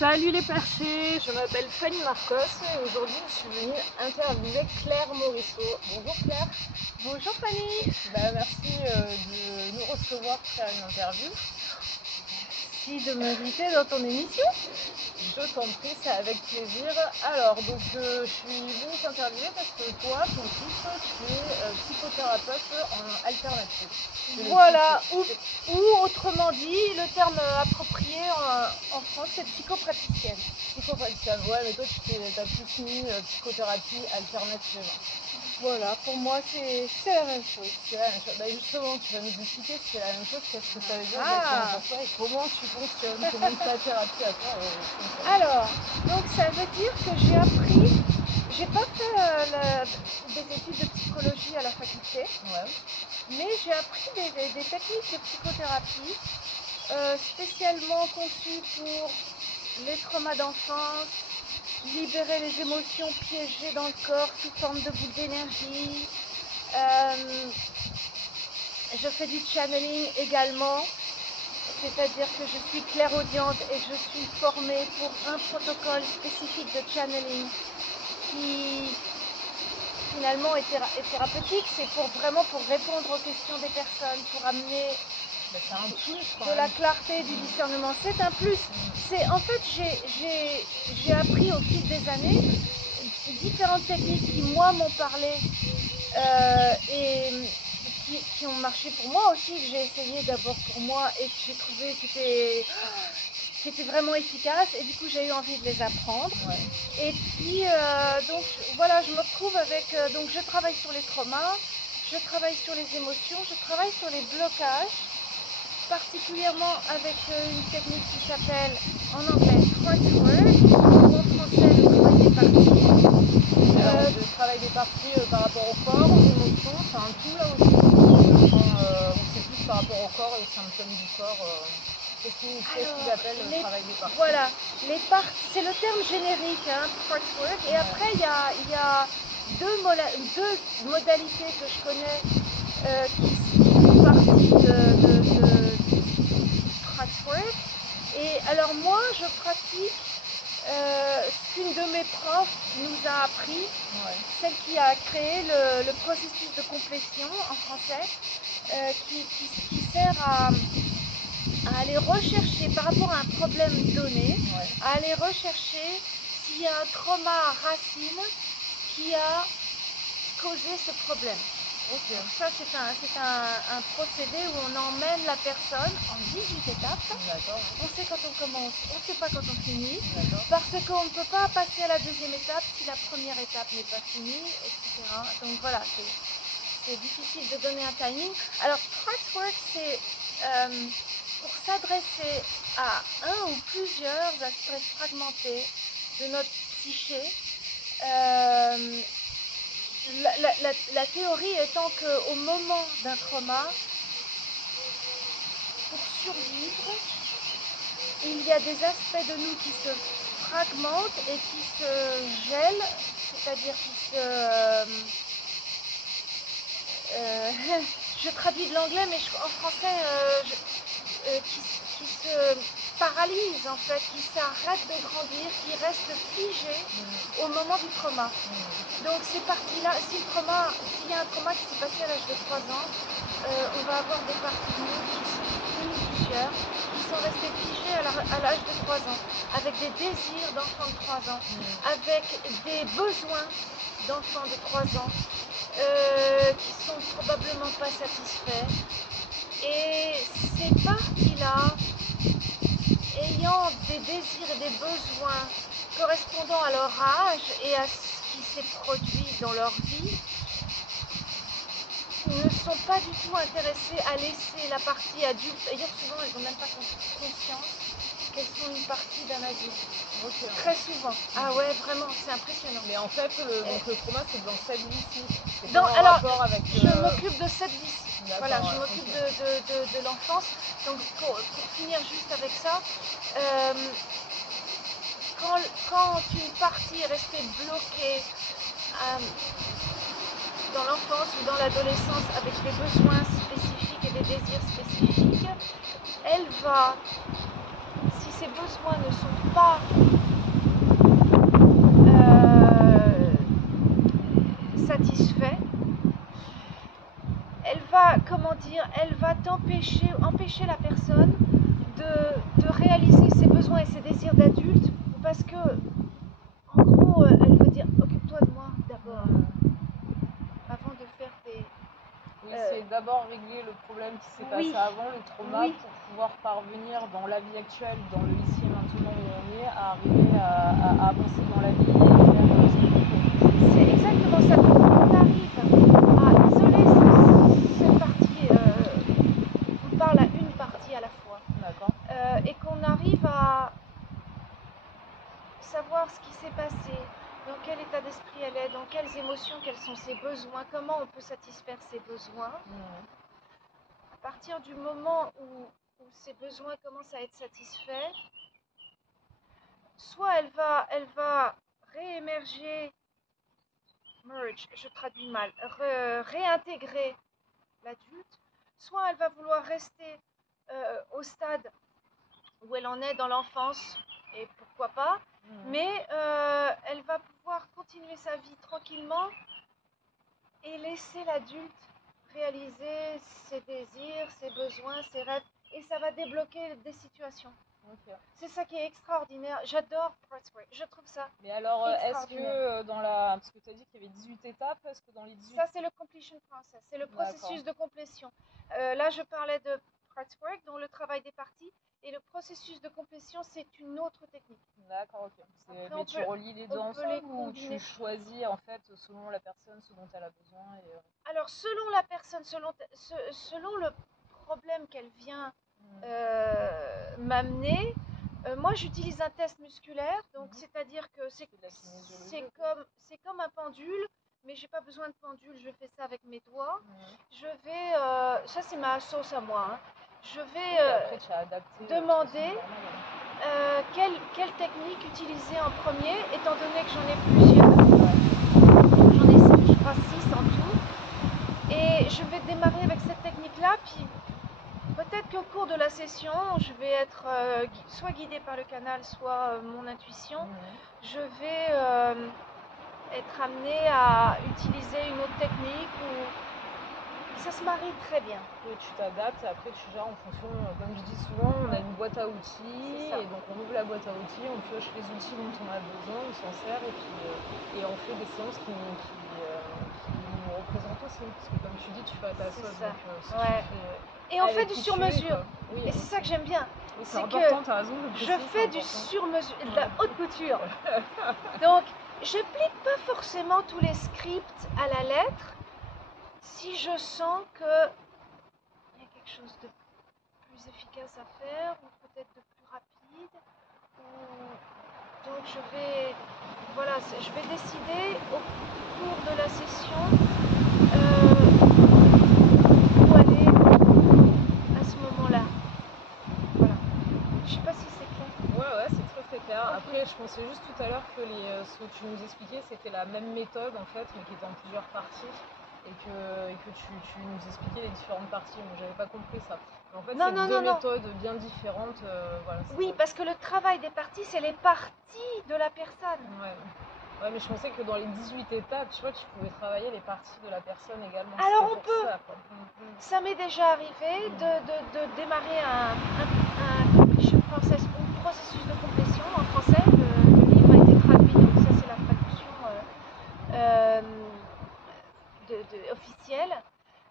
Salut les perchés, je m'appelle Fanny Marcos et aujourd'hui je suis venue interviewer Claire Morisseau. Bonjour Claire. Bonjour Fanny. Merci de nous recevoir pour faire une interview. Merci de m'inviter dans ton émission. Je t'en prie, c'est avec plaisir. Alors, donc je suis venue t'interviewer parce que toi, ton titre, tu es psychothérapeute en alternative. Voilà, ou autrement dit, le terme approprié en France, c'est psychopraticienne. Psychopraticienne, ouais, mais toi tu as plus mis psychothérapie alternative. Voilà, pour moi c'est la même chose. C'est la même chose. Bah justement, tu vas nous expliquer si c'est la même chose, qu'est-ce que ça veut dire Ah. pour toi et comment tu fonctionnes, comment ta thérapie à toi fonctionne. Alors, donc ça veut dire que j'ai pas fait des études de psychologie à la faculté, mais j'ai appris des techniques de psychothérapie spécialement conçues pour les traumas d'enfance, libérer les émotions piégées dans le corps sous forme de boules d'énergie. Je fais du channeling également, c'est-à-dire que je suis clairaudiente et je suis formée pour un protocole spécifique de channeling qui finalement est thérapeutique. C'est vraiment pour répondre aux questions des personnes, pour amener c'est un plus, de la clarté, du discernement. C'est un plus. En fait, j'ai appris au fil des années différentes techniques qui moi m'ont parlé et qui ont marché pour moi aussi, que j'ai essayé d'abord pour moi et que j'ai trouvé qui étaient vraiment efficaces, et du coup j'ai eu envie de les apprendre. Et puis donc voilà, je me retrouve avec, donc je travaille sur les traumas, je travaille sur les émotions, je travaille sur les blocages, particulièrement avec une technique qui s'appelle en anglais Heartwork, ou en français le travail des parties. Le travail des parties par rapport au corps, aux émotions, c'est un tout là aussi. On sait plus par rapport au corps et aux symptômes du corps. Qu'est-ce qu'ils appellent le travail des parties? Voilà, les parties, c'est le terme générique, hein, Heartwork. Et après, il y a deux modalités que je connais qui font partie de Heartwork. Et alors moi, je pratique ce qu'une de mes profs nous a appris, celle qui a créé le processus de complétion en français, qui sert à aller rechercher par rapport à un problème donné, à aller rechercher s'il y a un trauma racine qui a causé ce problème. Donc ça c'est un procédé où on emmène la personne en 18 étapes. On sait quand on commence, on ne sait pas quand on finit, parce qu'on ne peut pas passer à la deuxième étape si la première étape n'est pas finie, etc. Donc voilà, c'est difficile de donner un timing. Alors Heartwork, c'est pour s'adresser à un ou plusieurs aspects fragmentés de notre psyché. La théorie étant qu'au moment d'un trauma, pour survivre, il y a des aspects de nous qui se fragmentent et qui se gèlent, c'est-à-dire qui se... je traduis de l'anglais, mais en français, qui se paralysent en fait, qui s'arrêtent de grandir, qui restent figés au moment du trauma. Donc ces parties-là, s'il y a un trauma qui s'est passé à l'âge de 3 ans, on va avoir des parties de nous plusieurs, qui sont restées figées à l'âge de 3 ans, avec des désirs d'enfants de 3 ans, avec des besoins d'enfants de 3 ans, qui sont probablement pas satisfaits. Et ces parties-là, ayant des désirs et des besoins correspondant à leur âge et à ce qui s'est produit dans leur vie, ne sont pas du tout intéressés à laisser la partie adulte. D'ailleurs, souvent, elles n'ont même pas conscience qu'elles sont une partie d'un adulte. Très souvent. Ah ouais, vraiment, c'est impressionnant. Mais en fait, le trauma, c'est dans cette vie-ci. Alors, je m'occupe de cette vie-ci. Voilà, je m'occupe de l'enfance. Donc, pour finir juste avec ça, quand une partie est restée bloquée dans l'enfance ou dans l'adolescence avec des besoins spécifiques et des désirs spécifiques, elle va, si ces besoins ne sont pas satisfait, elle va, comment dire, elle va empêcher la personne de réaliser ses besoins et ses désirs d'adulte, parce que, en gros, elle veut dire, occupe-toi de moi d'abord, avant de faire tes... Oui, c'est d'abord régler le problème qui s'est Oui. passé avant, le trauma, Oui. pour pouvoir parvenir dans la vie actuelle, dans le ici et maintenant où on est, à arriver à avancer dans la vie et à faire ce qu'il faut. C'est exactement ça. Donc, on arrive à isoler cette partie, on parle à une partie à la fois, D'accord. et qu'on arrive à savoir ce qui s'est passé, dans quel état d'esprit elle est, dans quelles émotions, quels sont ses besoins, comment on peut satisfaire ses besoins. À partir du moment où ses besoins commencent à être satisfaits, soit elle va réémerger, merge, je traduis mal, réintégrer l'adulte, soit elle va vouloir rester au stade où elle en est dans l'enfance, et pourquoi pas, mais elle va pouvoir continuer sa vie tranquillement et laisser l'adulte réaliser ses désirs, ses besoins, ses rêves, et ça va débloquer des situations. Okay. C'est ça qui est extraordinaire. J'adore Presswork. Je trouve ça. Mais alors, est-ce que dans la... Parce que tu as dit qu'il y avait 18 étapes, est-ce que dans les 18... Ça, c'est le completion process. C'est le processus de complétion. Là, je parlais de Presswork, donc le travail des parties. Et le processus de complétion, c'est une autre technique. D'accord, ok. Mais tu relis les deux ensemble ou tu choisis en fait selon la personne, ce dont elle a besoin Alors, selon la personne, selon le problème qu'elle vient m'amener, moi j'utilise un test musculaire, donc c'est-à-dire que c'est comme un pendule, mais j'ai pas besoin de pendule, je fais ça avec mes doigts. Je vais, ça c'est ma sauce à moi, hein. Je vais demander quelle technique utiliser en premier, étant donné que j'en ai plusieurs. J'en ai, je crois, 6 en tout. Et je vais démarrer avec cette technique-là, puis peut-être qu'au cours de la session, je vais être soit guidée par le canal, soit mon intuition. Je vais être amenée à utiliser une autre technique ou... Ça se marie très bien. Et tu t'adaptes et après tu gères en fonction, comme je dis souvent, on a une boîte à outils et donc on ouvre la boîte à outils, on pioche les outils dont on a besoin, on s'en sert et puis on fait des séances qui nous représentent aussi. Parce que comme tu dis, tu fais à ta sauce. Et on fait du sur-mesure. Oui, et c'est ça que j'aime bien. Oui, c'est important, tu as raison. Je fais du sur-mesure, de la haute couture. Donc, j'applique pas forcément tous les scripts à la lettre. Si je sens qu'il y a quelque chose de plus efficace à faire, ou peut-être de plus rapide, donc je vais décider au cours de la session où aller à ce moment-là. Voilà. Je sais pas si c'est clair. Ouais, c'est très clair. Okay. Après, je pensais juste tout à l'heure que ce que tu nous expliquais, c'était la même méthode en fait, mais qui était en plusieurs parties. Et que tu nous expliquais les différentes parties. Moi, j'avais pas compris ça. En fait, c'est deux méthodes bien différentes. Voilà, oui, parce que le travail des parties, c'est les parties de la personne. Ouais, mais je pensais que dans les 18 étapes, tu vois, tu pouvais travailler les parties de la personne également. Alors on peut. Ça m'est déjà arrivé de démarrer un completion process, ou processus de complétion en français. Le livre a été traduit, donc ça c'est la traduction officielle.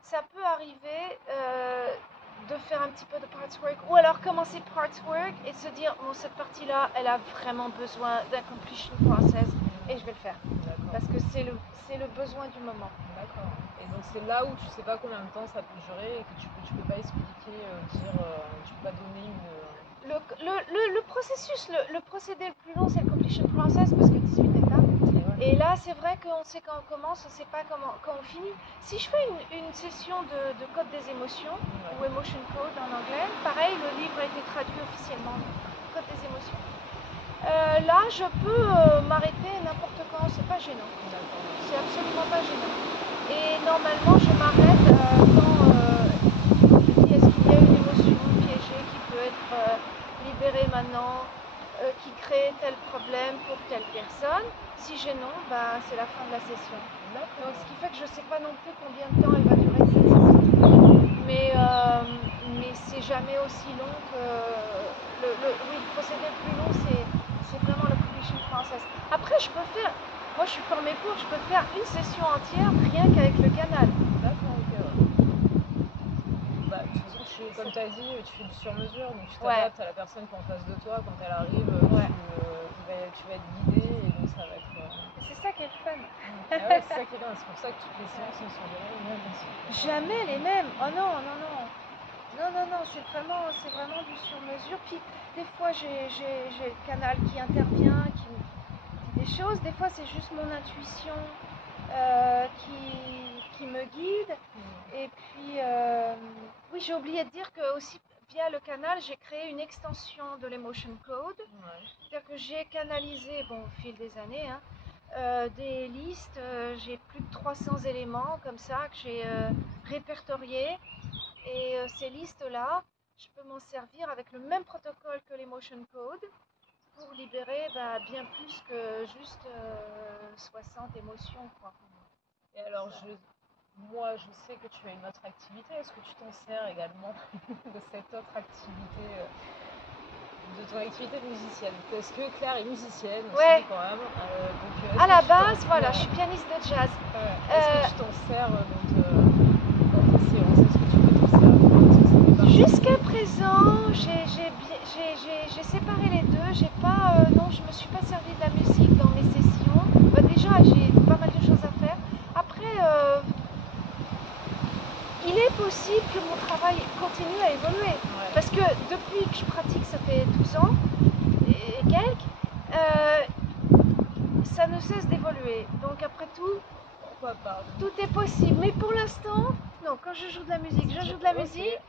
Ça peut arriver de faire un petit peu de parts work, ou alors commencer parts work et se dire bon, cette partie là elle a vraiment besoin d'un completion process et je vais le faire parce que c'est le besoin du moment. D'accord. Et donc c'est là où tu sais pas combien de temps ça peut durer et que tu peux pas expliquer, tu peux pas donner une... Le processus, le procédé le plus long c'est le completion process parce que 18 étapes. Et là, c'est vrai qu'on sait quand on commence, on ne sait pas quand on finit. Si je fais une session de code des émotions, ou emotion code en anglais, pareil, le livre a été traduit officiellement, code des émotions. Là, je peux m'arrêter n'importe quand, c'est pas gênant. C'est absolument pas gênant. Et normalement, je m'arrête quand je dis est-ce qu'il y a une émotion piégée qui peut être libérée maintenant, qui qui crée tel problème pour telle personne. Si j'ai non, bah, c'est la fin de la session. Donc ce qui fait que je ne sais pas non plus combien de temps elle va durer cette session. Mais c'est jamais aussi long que oui, le procédé le plus long, c'est vraiment le completion process. Après, moi je suis formée pour, je peux faire une session entière rien qu'avec le canal. D'accord, ok. Bah, de toute façon, comme tu as dit, tu fais du sur-mesure, donc tu t'adaptes à la personne qui est en face de toi. Quand elle arrive, tu vas être guidé et donc ça va être. C'est ça qui est le fun. Ah ouais, c'est ça qui est bien, c'est pour ça que toutes les séances ne sont jamais les mêmes aussi. Jamais les mêmes. Oh non, non, non. Non, c'est vraiment du sur-mesure. Puis des fois j'ai le canal qui intervient, qui me dit des choses. Des fois c'est juste mon intuition qui me guide. Et puis oui, j'ai oublié de dire que aussi via le canal j'ai créé une extension de l'Emotion Code. C'est-à-dire que j'ai canalisé, bon, au fil des années, des listes. J'ai plus de 300 éléments comme ça que j'ai répertoriés. Et ces listes-là, je peux m'en servir avec le même protocole que l'Emotion Code pour libérer bien plus que juste 60 émotions, quoi. Et alors, moi, je sais que tu as une autre activité. Est-ce que tu t'en sers également de cette autre activité, de ton activité de musicienne? Parce que Claire est musicienne aussi, quand même. Donc, à la base, voilà, je suis pianiste de jazz. Est-ce que tu t'en sers dans tes séances? Est-ce que tu peux t'en servir? Jusqu'à présent, j'ai séparé les deux. Non, je me suis pas servi de la musique dans mes sessions. Déjà, j'ai pas mal de choses à faire. Après, il est possible que mon travail continue à évoluer. Parce que depuis que je pratique, ça fait 12 ans et quelques, ça ne cesse d'évoluer. Donc après tout, pourquoi pas? Tout est possible. Mais pour l'instant, non, quand je joue de la musique, je joue de la musique.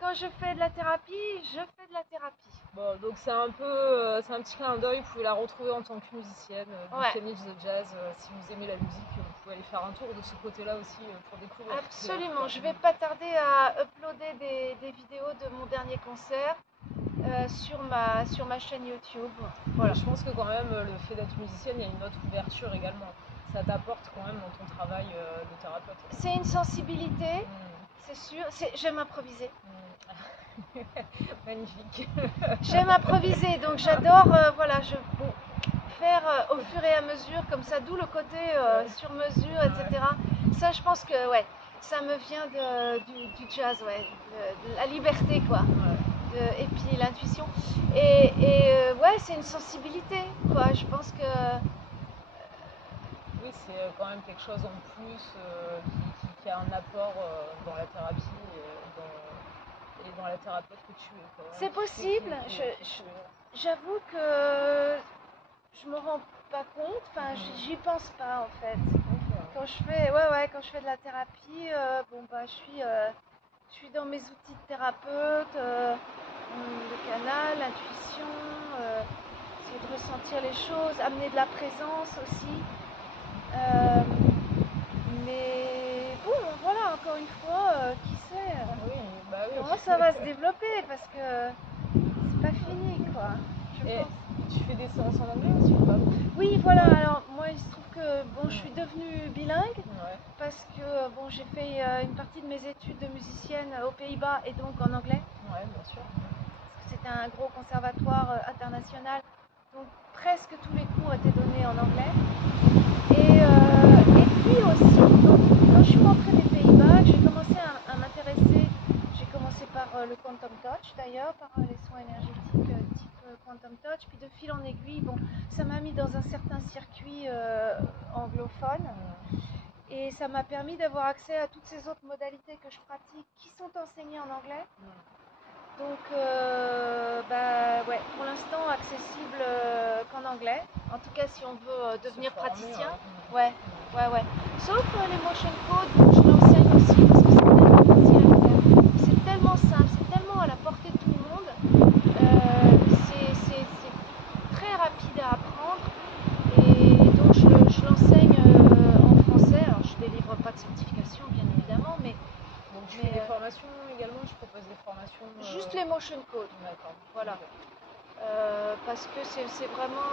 Quand je fais de la thérapie, je fais de la thérapie. Bon, donc c'est un petit clin d'œil. Vous pouvez la retrouver en tant que musicienne, pianiste de jazz. Si vous aimez la musique, vous pouvez aller faire un tour de ce côté-là aussi pour découvrir. Absolument. Je vais pas tarder à uploader des vidéos de mon dernier concert sur ma chaîne YouTube. Voilà. Je pense que quand même, le fait d'être musicienne, il y a une autre ouverture également. Ça t'apporte quand même dans ton travail de thérapeute. C'est une sensibilité, c'est sûr. J'aime improviser. Magnifique. J'aime improviser, donc j'adore faire au fur et à mesure, comme ça, d'où le côté sur mesure, etc. Ça, je pense que ça me vient du jazz, de la liberté, quoi. Et puis l'intuition. Et c'est une sensibilité, quoi. Je pense que. Oui, c'est quand même quelque chose en plus qui a un apport dans la thérapie et dans la thérapeute que tu es. C'est possible. J'avoue que je me rends pas compte. Enfin, j'y pense pas en fait. Quand je fais, quand je fais de la thérapie, je suis dans mes outils de thérapeute, le canal, l'intuition, essayer de ressentir les choses, amener de la présence aussi. Mais bon, voilà, encore une fois, qui sait comment ça va se développer, parce que c'est pas fini, quoi. Tu fais des séances en anglais aussi ou pas? Oui, voilà. Alors moi, il se trouve que je suis devenue bilingue parce que j'ai fait une partie de mes études de musicienne aux Pays-Bas et donc en anglais. Ouais, bien sûr. Parce que c'était un gros conservatoire international, donc presque tous les cours étaient donnés en anglais. Et puis aussi, donc, quand je suis rentrée des Pays-Bas, j'ai commencé à m'intéresser. J'ai commencé par le Quantum Touch d'ailleurs, par les soins énergétiques type Quantum Touch. Puis de fil en aiguille, ça m'a mis dans un certain circuit anglophone. Et ça m'a permis d'avoir accès à toutes ces autres modalités que je pratique qui sont enseignées en anglais. Donc, pour l'instant, accessible qu'en anglais. En tout cas, si on veut devenir praticien. Ouais. Sauf l'Emotion Code, je l'enseigne aussi parce que c'est tellement facile à faire. C'est tellement simple, c'est tellement à la portée de tout le monde. C'est très rapide à apprendre. Et donc, je l'enseigne en français. Alors, je ne délivre pas de certification, bien évidemment, mais. Donc tu fais des formations également, je propose des formations. Juste l'Emotion Code. D'accord. Voilà. parce que c'est vraiment,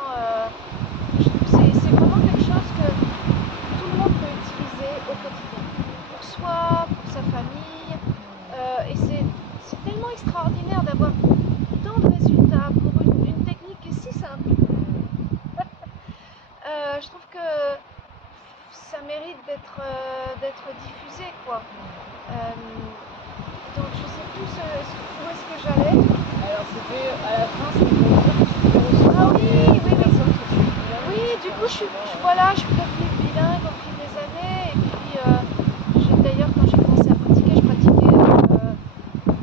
c'est vraiment quelque chose que tout le monde peut utiliser au quotidien, pour soi, pour sa famille, et c'est tellement extraordinaire d'avoir tant de résultats pour une technique qui est si simple. Je trouve que ça mérite d'être diffusé, quoi. Donc je sais plus où est-ce que j'allais. Alors c'était à la fin, c'était pour dire que tu peux recevoir Ah oui, des personnes que tu es bilingue. Oui, du coup, voilà, je suis devenue bilingue au fil des années. Et puis, d'ailleurs, quand j'ai commencé à pratiquer, je pratiquais.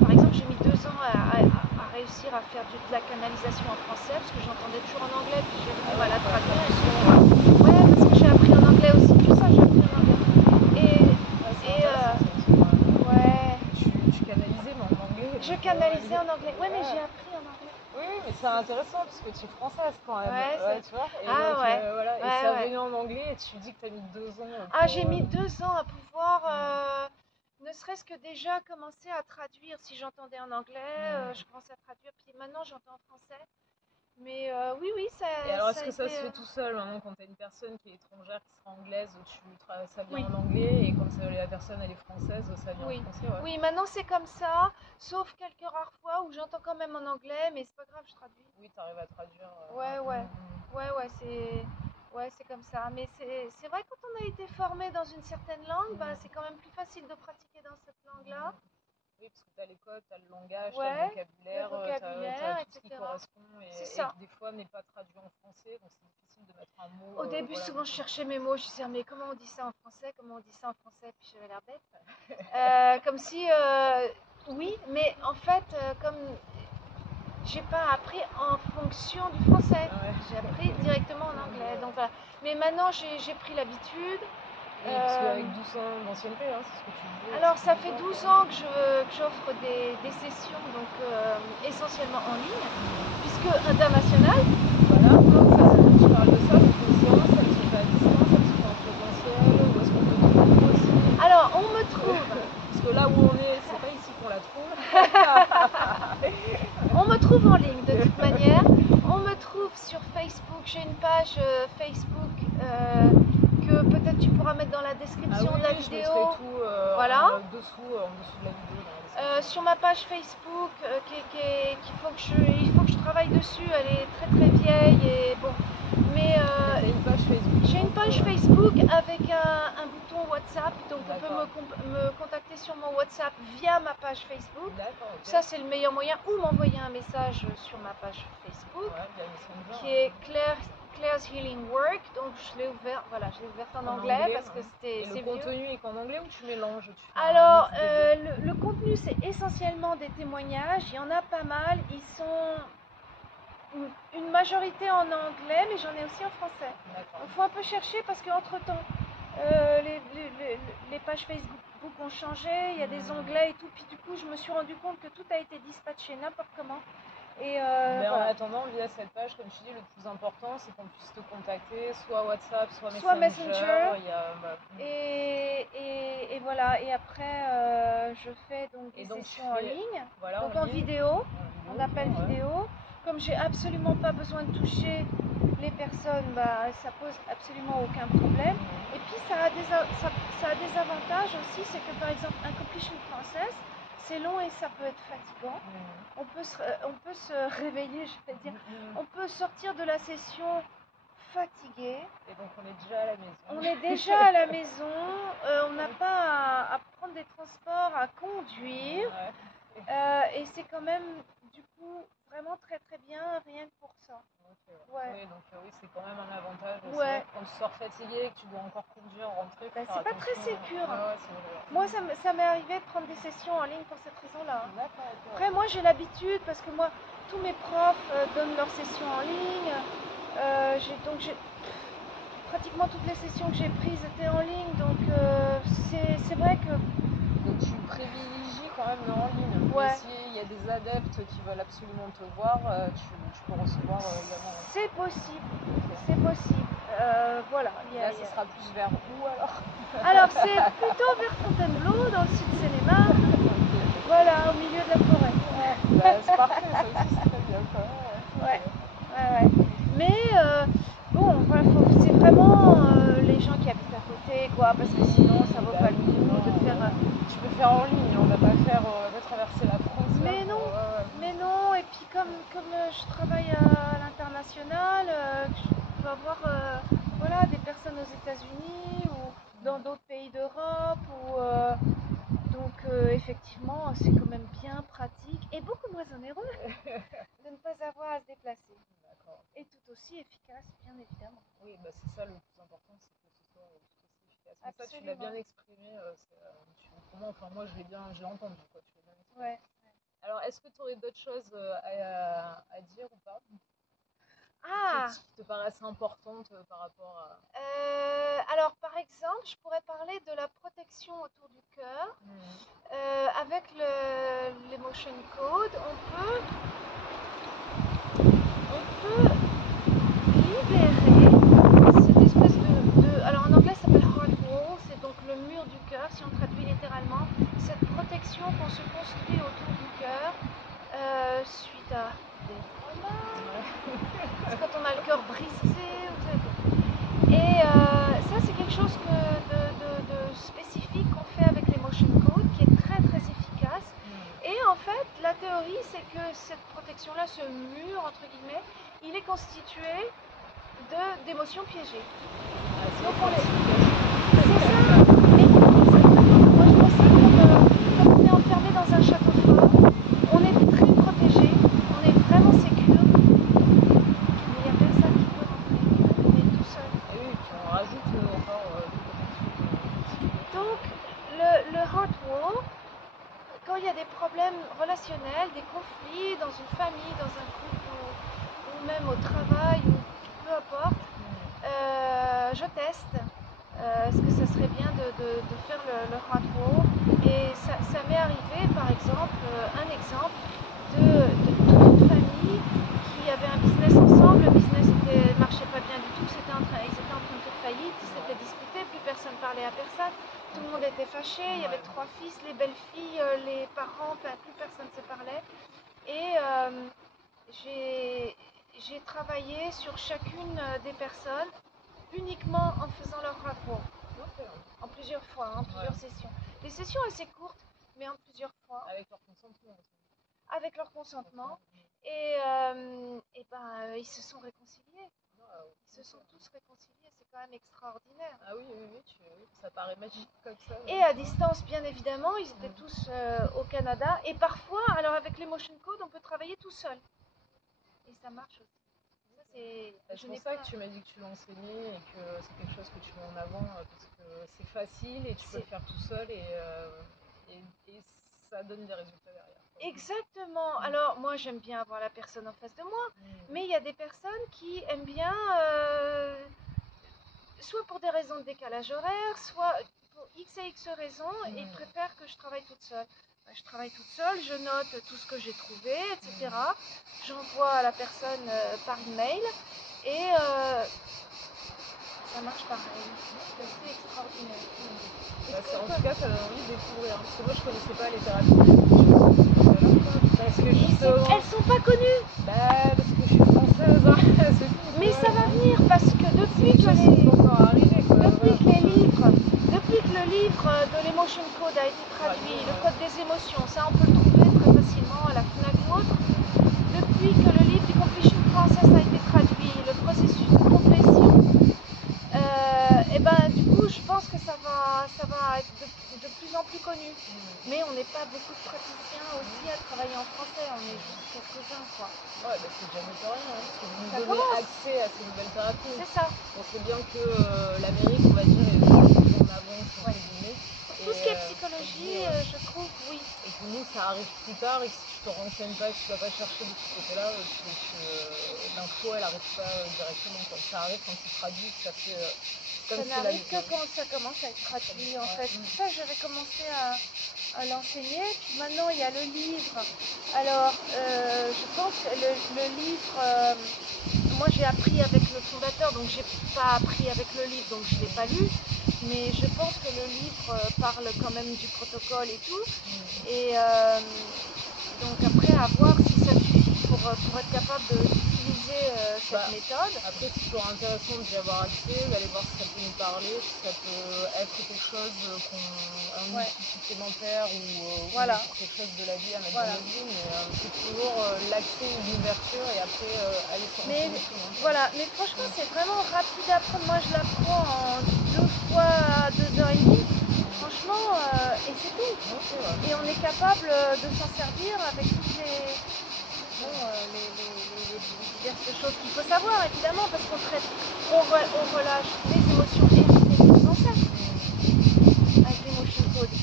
Par exemple, j'ai mis 2 ans à réussir à faire de la canalisation en français, parce que j'entendais toujours en anglais, puis j'ai du mal à traduire. Ouais, parce que j'ai appris en anglais aussi, tout ça, j'ai appris en anglais. Ouais. Tu canalisais, mais en anglais. Je canalisais en anglais. Ouais, mais j'ai appris en anglais. Oui, mais c'est intéressant parce que tu es française quand même. Ouais, tu vois. Et ah donc, ouais. voilà. Et Ouais, ça ouais. venait en anglais et tu dis que tu as mis 2 ans. Ah, j'ai mis 2 ans à pouvoir, ne serait-ce que déjà commencer à traduire. Si j'entendais en anglais, je commençais à traduire. Puis maintenant, j'entends en français. Mais oui, ça, Et alors, ça est-ce a que ça été, se fait tout seul maintenant quand tu as une personne qui est étrangère, qui sera anglaise, ça vient Oui. en anglais et quand la personne elle est française, ça vient Oui. en français, ouais. Oui, maintenant c'est comme ça, sauf quelques rares fois où j'entends quand même en anglais, mais c'est pas grave, je traduis. Oui, tu arrives à traduire. Ouais, c'est comme ça. Mais c'est vrai, quand on a été formé dans une certaine langue, bah, c'est quand même plus facile de pratiquer dans cette langue-là. Oui, parce que tu as les codes, tu as le langage, tu as Ouais, le vocabulaire, le vocabulaire, tout ce qui etc. correspond C'est et ça. des fois n'est pas traduit en français, donc c'est difficile de mettre un mot. Au début, voilà, souvent, je cherchais mes mots. Je disais, mais comment on dit ça en français? Comment on dit ça en français? Puis j'avais l'air bête. Comme si, oui, mais en fait, comme j'ai pas appris en fonction du français, j'ai appris directement en anglais. Donc voilà. Mais maintenant, j'ai pris l'habitude. Oui, parce qu'avec 12 ans d'ancienneté, hein, c'est ce que tu disais. Alors, ça fait 12 ans que j'offre des sessions, donc essentiellement en ligne, puisque internationales. Voilà, tu parles de ça, donc les séances, elles se fait à distance, elles se font en présentiel, ou est-ce qu'on te trouve aussi? Alors, on me trouve. Parce que là où on est, c'est pas ici qu'on la trouve. On me trouve en ligne de toute manière. On me trouve sur Facebook. J'ai une page Facebook que peut-être tu pourras mettre dans la description de la vidéo. Je mettrai tout voilà. en dessous de la vidéo. Sur ma page Facebook, il faut que je travaille dessus. Elle est très très vieille et bon. Mais une page Facebook. j'ai une page Facebook avec un bouton WhatsApp, donc on peut me contacter sur mon WhatsApp via ma page Facebook. Okay. Ça c'est le meilleur moyen, ou m'envoyer un message sur ma page Facebook, qui est Claire's Healing Work. Donc je l'ai ouverte, en anglais parce que c'est vieux. Le contenu est qu'en anglais ou tu mélanges? Alors le contenu c'est essentiellement des témoignages. Il y en a pas mal. Ils sont une majorité en anglais, mais j'en ai aussi en français. Il faut un peu chercher parce qu'entre temps, les pages Facebook ont changé, il y a des onglets et tout, puis du coup je me suis rendu compte que tout a été dispatché n'importe comment. Et mais voilà. en attendant, via cette page, comme tu dis, le plus important c'est qu'on puisse te contacter, soit WhatsApp, soit Messenger. Et voilà, et après je fais donc des sessions en ligne, donc en vidéo, on appelle vidéo. Comme j'ai absolument pas besoin de toucher les personnes, bah, ça pose absolument aucun problème. Et puis ça a des avantages aussi, c'est que par exemple un completion process, c'est long et ça peut être fatigant. On peut se réveiller, je vais dire. On peut sortir de la session fatigué. Et donc on est déjà à la maison. On est déjà à la maison, on n'a pas à prendre des transports, à conduire. Et c'est quand même du coup vraiment très très bien, rien que pour ça. Oui, donc c'est quand même un avantage. Ouais. Quand tu sors fatigué et que tu dois encore conduire, rentrer, c'est pas très sécure. Ouais, moi ça m'est arrivé de prendre des sessions en ligne pour cette raison-là. Après moi j'ai l'habitude parce que moi tous mes profs donnent leurs sessions en ligne. J'ai pratiquement toutes les sessions que j'ai prises étaient en ligne, donc c'est vrai que. Donc tu privilégies quand même le en ligne. Ouais. Mais s'il y a des adeptes qui veulent absolument te voir, tu peux recevoir également. C'est possible, c'est possible. Voilà. Là, ça sera plus vers où alors? Alors c'est plutôt vers Fontainebleau, dans le sud de Seine-et-Marne. Voilà, au milieu de la forêt. C'est parfait, ça aussi c'est très bien. Ouais. ouais. Mais bon, voilà, c'est vraiment les gens qui habitent à côté, quoi, parce que sinon ça vaut pas le coup de faire. Tu peux faire en ligne, on va pas traverser la France. Mais là, non, ouais. mais non. Et puis comme je travaille à l'international, je peux avoir voilà, des personnes aux États-Unis ou dans d'autres pays d'Europe donc effectivement c'est quand même bien pratique et beaucoup moins onéreux de ne pas avoir à se déplacer. D'accord. Et tout aussi efficace, bien évidemment. Oui, bah c'est ça le plus important, c'est que ce soit tout aussi efficace. Mais ça, tu l'as Absolument. bien exprimé. Pour moi, enfin moi, je l'ai entendu, quoi. Tu l'as bien exprimé. Ouais. Alors, est-ce que tu aurais d'autres choses à dire ou pas? Ah, Qui te paraissent importantes par rapport à. alors par exemple, je pourrais parler de la protection autour du cœur. Avec l'Emotion Code, on peut libérer cette espèce alors en anglais ça s'appelle heart wall, c'est donc le mur du cœur, si on traduit littéralement, cette protection qu'on se construit autour du cœur suite à des traumas, quand on a le cœur brisé, et ça c'est quelque chose de spécifique qu'on fait avec l'Emotion Code, qui est très très efficace. Et en fait, la théorie, c'est que cette protection-là, ce mur, entre guillemets, il est constitué d'émotions piégées. Donc on est... C'est ça. Et moi je pense que comme on est enfermé dans un château fort, on est très protégé, on est vraiment sécure. Mais il n'y a personne qui peut rentrer, on est tout seul. Et oui, puis on rajoute encore des protections. Donc le heart wall, quand il y a des problèmes relationnels, des conflits dans une famille, dans un couple ou même au travail, ou peu importe, je teste. Est-ce que ça serait bien de faire le heart wall? Et ça m'est arrivé, par exemple, un exemple de toute une famille qui avait un business ensemble. Le business ne marchait pas bien du tout, ils étaient en train de faire faillite, ils s'étaient disputés, plus personne parlait à personne. Tout le monde était fâché, il y avait 3 fils, les belles-filles, les parents, enfin plus personne ne se parlait. Et j'ai travaillé sur chacune des personnes uniquement en faisant leur rapport. En plusieurs fois, en plusieurs sessions. Des sessions assez courtes, mais en plusieurs fois. Avec leur consentement aussi. Avec leur consentement. Et ben, ils se sont réconciliés. Ils se sont tous réconciliés, c'est quand même extraordinaire. Ah oui, ça paraît magique comme ça. Et à distance, bien évidemment, ils étaient tous au Canada. Et parfois, alors avec l'Emotion Code, on peut travailler tout seul. Et ça marche aussi. Ça, c'est pour ça que tu m'as dit que tu l'enseignais et que c'est quelque chose que tu mets en avant parce que c'est facile et tu peux le faire tout seul et ça donne des résultats derrière. Exactement. Alors moi j'aime bien avoir la personne en face de moi, mais il y a des personnes qui aiment bien, soit pour des raisons de décalage horaire, soit pour X et X raisons, et préfèrent que je travaille toute seule. Je travaille toute seule, je note tout ce que j'ai trouvé, etc. J'envoie à la personne par email et ça marche pareil. C'est extraordinaire. En tout cas, ça donne envie de découvrir. Parce que moi, je connaissais pas les thérapies. Parce que justement... Elles sont pas connues. Parce que je suis française. C'est tout. Mais ça va venir parce que depuis que le livre de l'Emotion Code a été traduit, le code des émotions, ça on peut le trouver très facilement à la FNAC ou autre. Depuis que le livre du Completion Process a été traduit, le processus de complétion, et ben du coup je pense que ça va être de plus en plus connu. Mais on n'est pas beaucoup de praticiens aussi à travailler en français, on est juste quelques-uns quoi. Ouais, c'est jamais pour rien, parce que vous nous donnez accès à ces nouvelles thérapies. C'est ça. On sait bien que l'Amérique, on va dire, est en avance, entre guillemets. Tout ce qui est psychologie, je trouve, oui. Et que nous, ça arrive plus tard, et que si tu te renseignes pas, que tu vas pas chercher de ce côté-là, l'info, elle arrive pas directement. Comme ça arrive quand c'est traduit, ça fait... ça n'arrive que quand ça commence à être traduit, en fait. C'est pour ça que j'avais commencé à l'enseigner. Puis maintenant, il y a le livre. Alors, je pense que le livre... moi, j'ai appris avec le fondateur, donc j'ai pas appris avec le livre, donc je l'ai pas lu. Mais je pense que le livre parle quand même du protocole et tout. Et donc après, à voir si ça suffit pour être capable d'utiliser cette Bah, méthode. Après, c'est toujours intéressant d'y avoir accès, d'aller voir si ça peut nous parler, si ça peut être quelque chose un Ouais. outil supplémentaire ou Voilà. pour quelque chose de la vie à mettre Voilà. dans notre vie, mais c'est toujours l'accès ou l'ouverture et après aller sur Mais le plus loin. voilà, mais franchement c'est vraiment rapide à apprendre. Moi je l'apprends en 2 fois 2h30. Franchement, et c'est tout. Ok, ouais. Et on est capable de s'en servir avec toutes les diverses choses qu'il faut savoir évidemment, parce on relâche les émotions héritées français avec l'émotion code.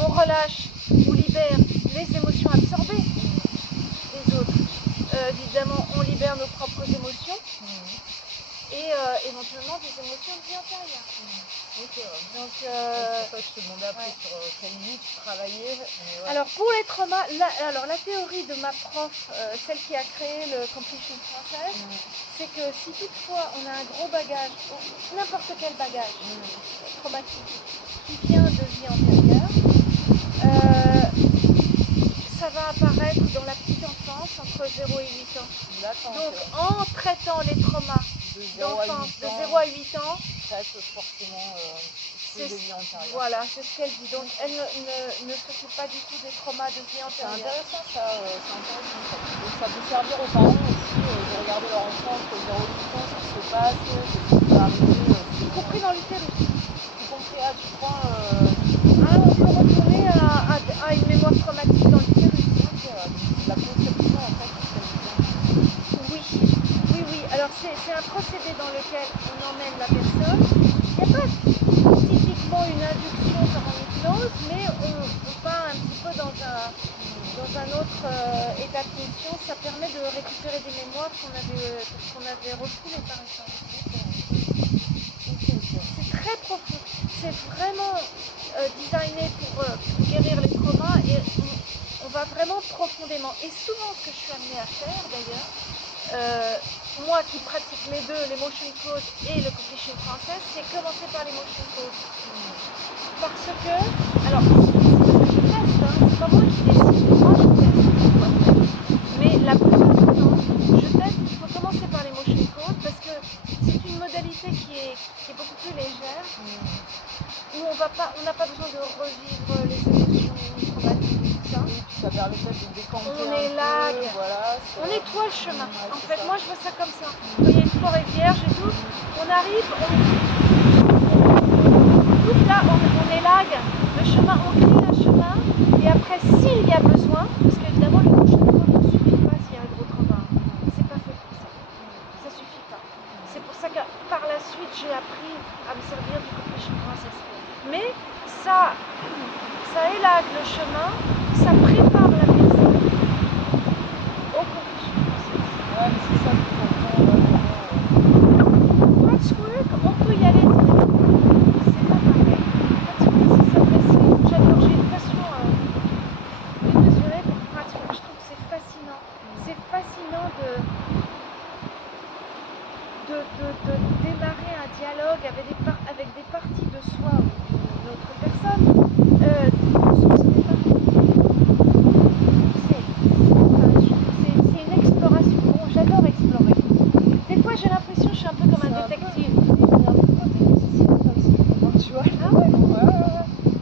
On relâche ou libère les émotions absorbées des autres. Évidemment, on libère nos propres émotions et éventuellement des émotions de vie antérieure. Ok, ouais. Donc, C'est pour ça que je te demandais après ouais. sur quelle ligne tu travaillais. Mais ouais. Alors pour les traumas, la théorie de ma prof, celle qui a créé le completion process, c'est que si toutefois on a un gros bagage, n'importe quel bagage traumatique qui vient de vie antérieure, ça va apparaître dans la petite enfance entre 0 et 8 ans. Donc en traitant les traumas d'enfance de 0 à 8 ans, traite forcément de vie antérieure. Voilà, c'est ce qu'elle dit. Donc elle ne s'occupe pas du tout des traumas de vie C'est antérieure. intéressant ça, c'est intéressant ça. Donc ça peut servir aux parents aussi de regarder leur enfant entre 0 et 8 ans, ce qui se passe, ce qui peut arriver. Y compris dans l'utérus. Y compris, ah tu crois on peut retourner à une mémoire traumatique dans l'utérus. La conception en fait, Oui. Alors c'est un procédé dans lequel on emmène la personne. Il n'y a pas typiquement une induction comme en hypnose, mais on va un petit peu dans un autre état de conscience. Ça permet de récupérer des mémoires qu'on avait refoulées par exemple. C'est très profond. C'est vraiment designé pour guérir les traumas et on va vraiment profondément. Et souvent ce que je suis amenée à faire d'ailleurs, moi qui pratique les deux, l'emotion code et le completion process, c'est commencer par l'emotion code. Parce que, alors je teste, c'est pas moi qui décide, moi je teste. Mais la plupart du temps, je teste qu'il faut commencer par l'emotion code parce que c'est une modalité qui est beaucoup plus légère, où on n'a pas besoin de revivre les émotions traumatiques et tout ça. Ça permet peut-être de décamper On élague, voilà, on nettoie le chemin. En fait, moi je vois ça comme ça. Quand il y a une forêt vierge et tout, on arrive, on élague le chemin, on crée un chemin, et après, s'il y a besoin, parce qu'évidemment, le prochain code ne suffit pas s'il y a un gros trauma. C'est pas fait pour ça. Ça suffit pas. C'est pour ça que par la suite, j'ai appris à me servir du completion process. Mais ça élague le chemin, ça prépare la personne au completion process. Ouais, mais c'est ça qu'il faut Patchwork, on peut y aller directement. C'est pas pareil. Patchwork, c'est ça, j'adore, j'ai une passion démesurée pour patchwork. Je trouve que c'est fascinant. C'est fascinant de démarrer un dialogue avec des parties de soi ou d'une autre personne. C'est une exploration. Bon, j'adore explorer. Des fois, j'ai l'impression que je suis un peu comme un détective. Tu vois. Ah ouais.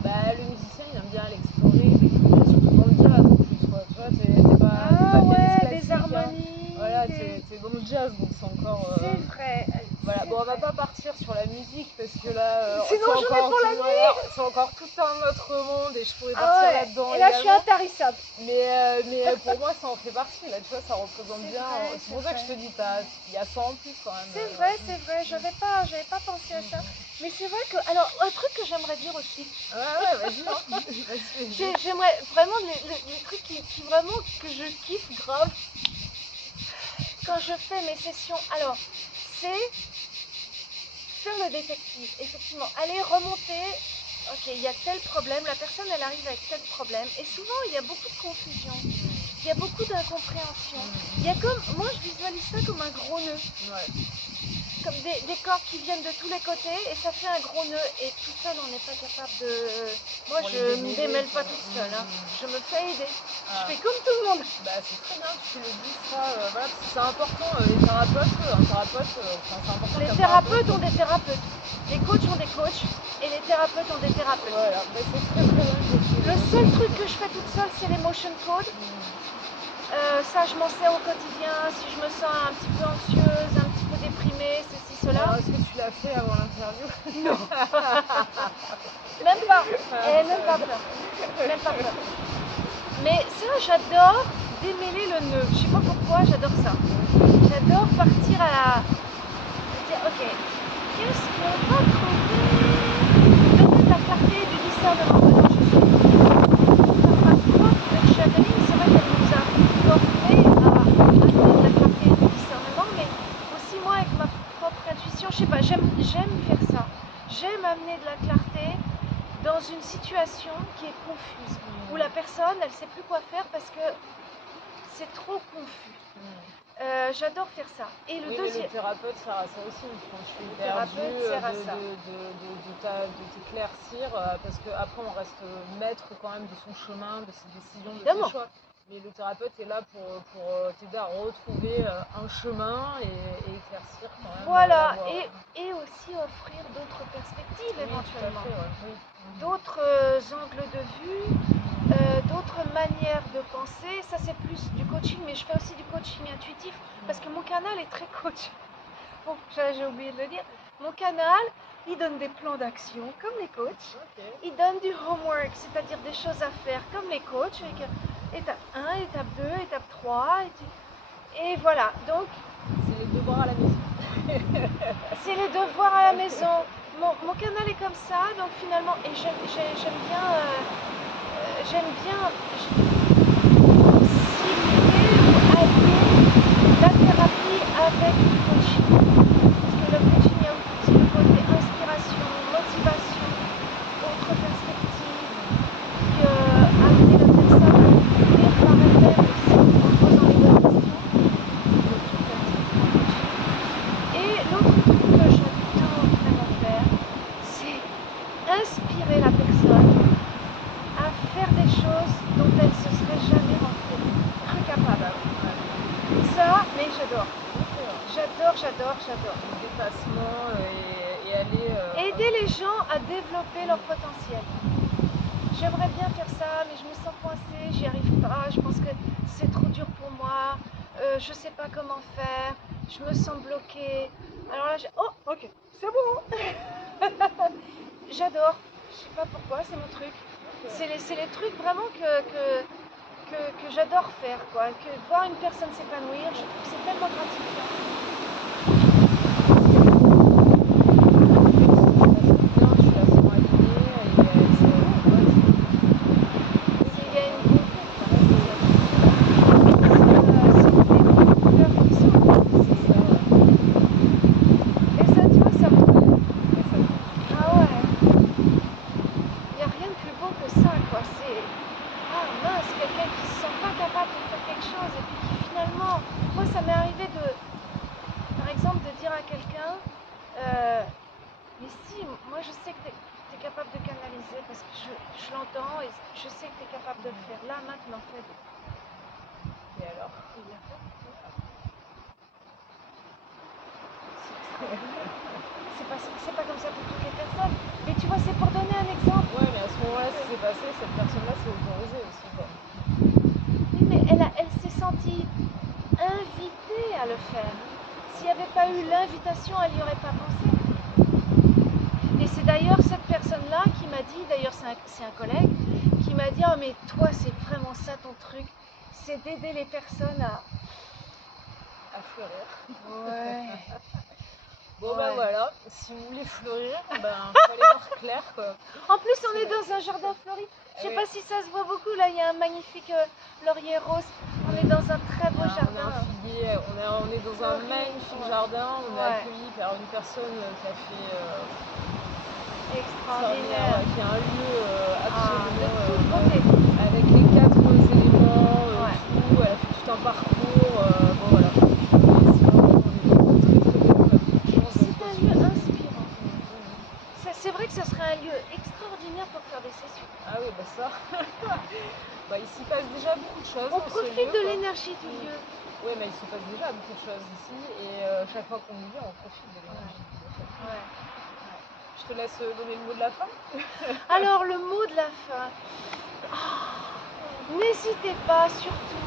Bah, le musicien il aime bien aller explorer, découvrir, surtout dans le jazz en plus quoi. Tu vois, t'es pas pianiste classique, des harmonies. Voilà, t'es dans le jazz donc c'est encore. C'est vrai. Voilà, bon on va pas partir sur la musique parce que là sinon j'en ai pour la nuit. C'est encore tout un autre monde et je pourrais partir là-dedans. Et là je suis intarissable. Mais pour moi ça en fait partie, là tu vois, ça représente bien. C'est pour ça que je te dis, il y a ça en plus quand même. C'est vrai, j'avais pas pensé à ça. Mais c'est vrai que, alors un truc que j'aimerais dire aussi. Ouais, vas-y. J'aimerais vraiment les trucs qui vraiment que je kiffe grave quand je fais mes sessions. Alors c'est faire le détective, effectivement, aller remonter, ok, il y a tel problème, la personne elle arrive avec tel problème, et souvent il y a beaucoup de confusion, il y a beaucoup d'incompréhension, il y a comme, moi je visualise ça comme un gros nœud. comme des cordes qui viennent de tous les côtés et ça fait un gros nœud. Et tout seul, on n'est pas capable de... Moi, Pour je les me démêler, démêle pas quoi. toute seule. Hein. Je me fais aider. Ah. Je fais comme tout le monde. Bah, c'est très bien que tu le dises ça, voilà, parce que c'est important, les thérapeutes, un thérapeute, enfin, c'est important Les qu'un thérapeutes ont des thérapeutes. Les coachs ont des coachs et les thérapeutes ont des thérapeutes. Voilà, bah, c'est très très bien que tu Le seul truc que je fais toute seule, c'est les motion codes. Ça, je m'en sers au quotidien. Si je me sens un petit peu anxieuse, un petit peu déprimée, ceci, cela. Alors, est-ce que tu l'as fait avant l'interview? Non. Même pas. Et même pas peur. Même pas peur. Mais ça, j'adore démêler le nœud. Je sais pas pourquoi, j'adore ça. J'adore partir à la... dire, ok, qu'est-ce qu'on va trouver? Donner de la clarté et du discernement. Alors, je suis ma prof de channeling, c'est vrai qu'elle nous a formés à amener de la clarté et du discernement, mais aussi moi avec ma propre intuition, je sais pas, j'aime faire ça. J'aime amener de la clarté dans une situation qui est confuse, où la personne, elle sait plus quoi faire parce que c'est trop confus. J'adore faire ça. Et le Oui, deuxième... mais le thérapeute sert à ça aussi, quand tu es Le perdu, thérapeute sert à ça. de t'éclaircir, parce qu'après on reste maître quand même de son chemin, de ses décisions, de Évidemment. ses choix. Mais le thérapeute est là pour t'aider à retrouver un chemin et éclaircir quand même. Voilà, la voie. et aussi offrir d'autres perspectives Oui, éventuellement. tout à fait, ouais, oui. D'autres angles de vue, d'autres manières de penser. Ça, c'est plus du coaching, mais je fais aussi du coaching intuitif parce que mon canal est très coach. Bon, j'ai oublié de le dire. Mon canal, il donne des plans d'action comme les coachs. Okay. Il donne du homework, c'est-à-dire des choses à faire comme les coachs, avec étape 1, étape 2, étape 3. Et voilà, donc... C'est les devoirs à la maison. C'est les devoirs à la maison. Mon canal est comme ça, donc finalement, et j'aime bien cibler ou allier la thérapie avec le coaching. Parce que le coaching, il y a aussi le côté inspiration, motivation, autre perspective, puis amener la personne à découvrir par elle-même aussi en posant les bonnes questions. Et l'autre truc que j'adore vraiment faire, c'est inspirer la personne à faire des choses dont elle ne se serait jamais cru capable. Ça, mais j'adore. J'adore. Le dépassement et aller... Aider les gens à développer leur potentiel. J'aimerais bien faire ça, mais je me sens coincée, j'y arrive pas, je pense que c'est trop dur pour moi, je sais pas comment faire, je me sens bloquée. Alors là, oh, ok, c'est bon. J'adore, je sais pas pourquoi, c'est mon truc. C'est les trucs vraiment que j'adore faire, quoi. Voir une personne s'épanouir, je trouve que c'est tellement gratifiant. Je sais que tu es capable de le faire là, maintenant, fais-le. Et alors? C'est pas comme ça pour toutes les personnes. Mais tu vois, c'est pour donner un exemple. Ouais, mais à ce moment-là, ce qui s'est passé, cette personne-là s'est autorisée aussi, quoi. Oui, mais elle s'est sentie invitée à le faire. S'il n'y avait pas eu l'invitation, elle n'y aurait pas pensé. Et c'est d'ailleurs cette personne-là qui m'a dit, d'ailleurs c'est un collègue, qui m'a dit, oh mais toi c'est vraiment ça ton truc, c'est d'aider les personnes à fleurir. Ouais. Bon Ouais. ben voilà, si vous voulez fleurir, ben faut aller voir Claire, quoi. En plus on est dans un jardin fleuri. Je sais pas si ça se voit beaucoup, là il y a un magnifique laurier rose. On est dans un très beau jardin. On a un figuier, on est dans un magnifique jardin. On est accueilli par une personne qui a fait extraordinaire, qui a un lieu absolument de toute beauté, avec les 4 éléments, tout. Elle a fait tout un parcours. Bon voilà. On est très très bien, on a beaucoup de chance que ça serait un lieu extraordinaire pour faire des sessions. Ah oui, bah ça. Bah, il s'y passe déjà beaucoup de choses On dans ce profite lieu, de quoi. l'énergie du lieu. Oui, mais il se passe déjà beaucoup de choses ici et chaque fois qu'on y vient, on profite de l'énergie du lieu. Ouais. Je te laisse donner le mot de la fin. Alors le mot de la fin. N'hésitez pas surtout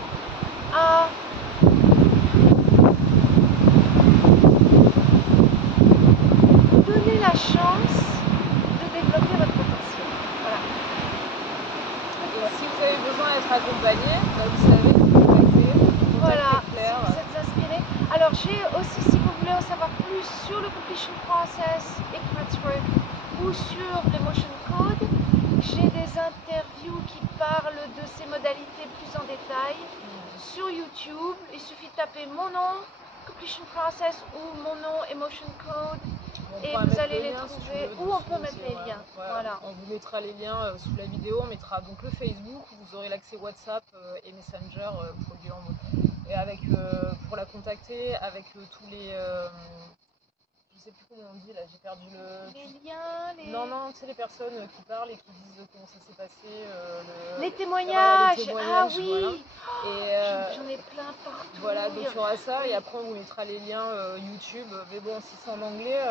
à donner la chance de développer votre potentiel. Voilà. Et si vous avez besoin d'être accompagné, bah, vous savez vous contacter. Voilà, Contacter Claire. si vous êtes inspiré. Alors j'ai aussi, si vous voulez en savoir plus sur le completion process et Kraftwerk ou sur l'emotion code, j'ai des interviews qui parlent de ces modalités plus en détail sur YouTube. Il suffit de taper mon nom, completion process, ou mon nom, emotion code, et vous allez les trouver, ou on peut mettre les liens. Voilà. On vous mettra les liens sous la vidéo, on mettra donc le Facebook où vous aurez l'accès WhatsApp et Messenger pour lui et avec pour la contacter, avec tous les je sais plus comment on dit là, j'ai perdu le. Les liens, les... Non, tu sais, les personnes qui parlent et qui disent comment ça s'est passé. Les témoignages. Voilà, les témoignages, Ah oui, voilà. j'en ai plein partout. Voilà, donc il y aura ça, et après on vous mettra les liens YouTube. Mais bon, si c'est en anglais.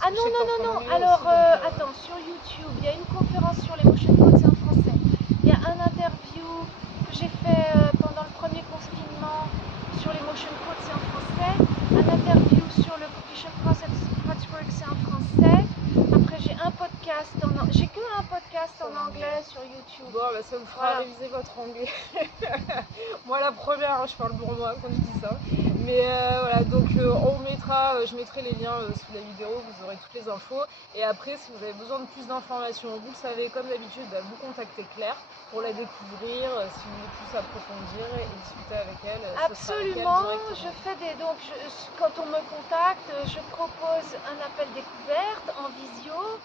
Ah non. Alors, aussi, attends, sur YouTube, il y a une conférence sur l'emotion code, c'est en français. Il y a un interview que j'ai fait pendant le premier confinement sur l'emotion code, c'est en français. Un interview sur le completion process Kraftwerk, c'est en français. Après, j'ai un podcast j'ai que un podcast en anglais sur YouTube. Bon, bah, ça vous fera réviser votre anglais. Moi, la première, hein, je parle pour moi quand je dis ça. Mais voilà, donc je mettrai les liens sous la vidéo, vous aurez toutes les infos. Et après, si vous avez besoin de plus d'informations, vous le savez, comme d'habitude, bah, vous contactez Claire pour la découvrir, si vous voulez plus approfondir et discuter avec elle. Absolument, je fais quand on me contacte, je propose un appel découverte en visio.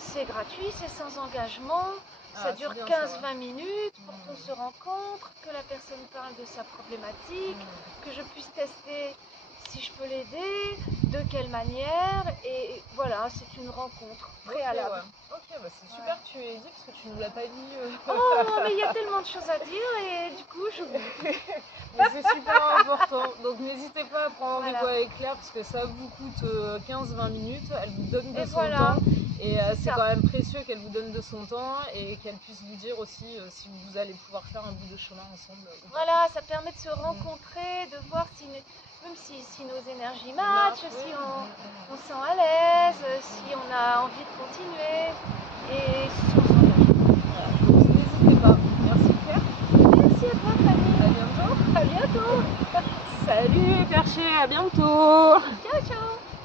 C'est gratuit, c'est sans engagement, ça dure 15-20 minutes pour qu'on se rencontre, que la personne parle de sa problématique, que je puisse tester si je peux l'aider, de quelle manière, et voilà, c'est une rencontre préalable. Ok, bah c'est super que tu aies dit, parce que tu ne nous l'as pas dit. Oh, mais il y a tellement de choses à dire, et du coup, j'oublie. Mais c'est super important, donc n'hésitez pas à prendre rendez-vous avec Claire, parce que ça vous coûte 15-20 minutes, elle vous donne de son temps, et c'est quand même précieux qu'elle vous donne de son temps, et qu'elle puisse vous dire aussi si vous allez pouvoir faire un bout de chemin ensemble. Voilà, ça permet de se rencontrer, de voir même si nos énergies matchent, si on se sent à l'aise, si on a envie de continuer, et si on s'engage. Voilà, donc n'hésitez pas. Merci Claire. Merci à toi Fanny. À bientôt. À bientôt. Salut Perché, à bientôt. Ciao ciao.